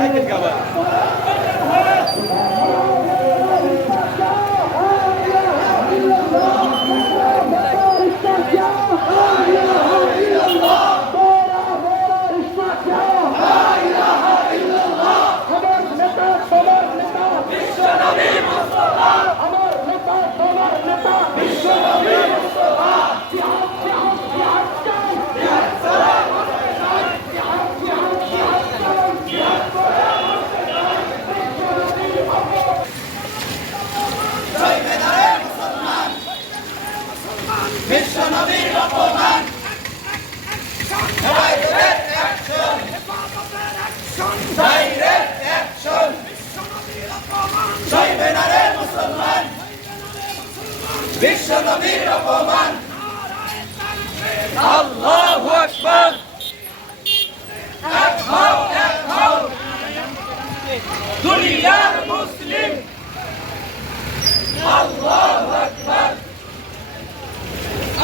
জীবন আমার বিশ্বনবীর অপমান ডাইরেক্ট অ্যাকশন সইবে না রে মুসলমান বিশ্বনবীর অপমান আল্লাহু আকবার এক হও এক হও দুনিয়ার মুসলিম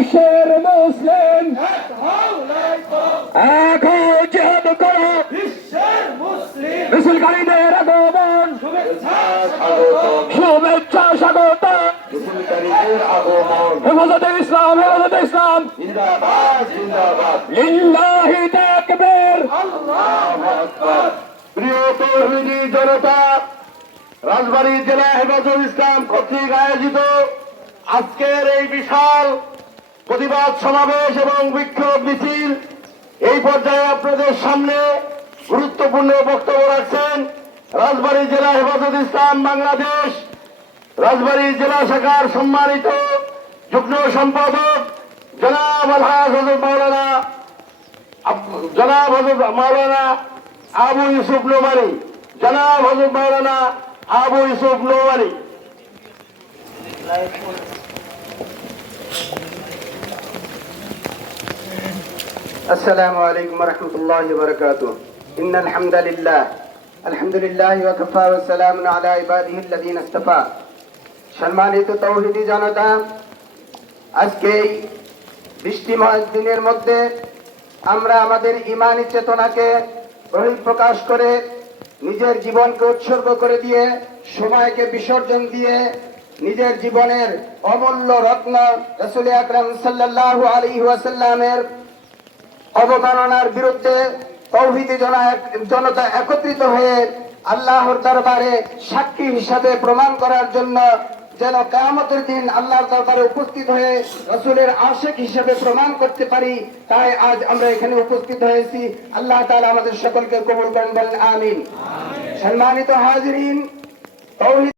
বিশ্বের মুসলিম। হও লড়াই করো। মিছিলকারীদের আগমন। শুভেচ্ছা হেফাজতে ইসলাম হেফাজতে ইসলাম। লিল্লাহি তাকবীর। প্রিয় তৌহিদি জনতা রাজবাড়ী জেলা হেফাজত ইসলাম কর্তৃক আয়োজিত আজকের এই বিশাল প্রতিবাদ সমাবেশ এবং বিক্ষোভ মিছিল এই পর্যায়ে আপনাদের সামনে গুরুত্বপূর্ণ বক্তব্য রাখছেন রাজবাড়ী জেলা হেফাজত ইসলাম বাংলাদেশ, রাজবাড়ী জেলা শাখার সম্মানিত যুগ্ম সম্পাদক জনাব আলহাজ হজরত মাওলানা জনাব হজরত মাওলানা আবু ইউসুফ নোমারি জনাব হজরত মাওলানা আবু ইউসুফ নোমারি السلام عليكم ورحمة الله وبركاته إن الحمد لله الحمد لله وكفى والسلام على عباده الذين اصطفى সম্মানিত তৌহিদি জনতা আজকে এই বৃষ্টিময় দিনের মধ্যে আমরা আমাদের ইমানি চেতনাকে বহিঃপ্রকাশ করে নিজের জীবনকে উৎসর্গ করে দিয়ে সময়কে বিসর্জন দিয়ে নিজের জীবনের অমূল্য রত্ন রসুল আকরাম সাল্লাল্লাহু আলাইহি ওয়াসাল্লামের অবমাননার বিরুদ্ধে তৌহিদি জনা- জনতা একত্রিত হয়ে আল্লাহর দরবারে সাক্ষী হিসাবে প্রমাণ করার জন্য যেন কামতের দিন আল্লাহর দরবারে উপস্থিত হয়ে রসুলের আশেক হিসাবে প্রমাণ করতে পারি, তাই আজ আমরা এখানে উপস্থিত হয়েছি। আল্লাহ তাআলা আমাদের সকলকে কবুল করেন, বলেন আমিন। সম্মানিত হাজিরিন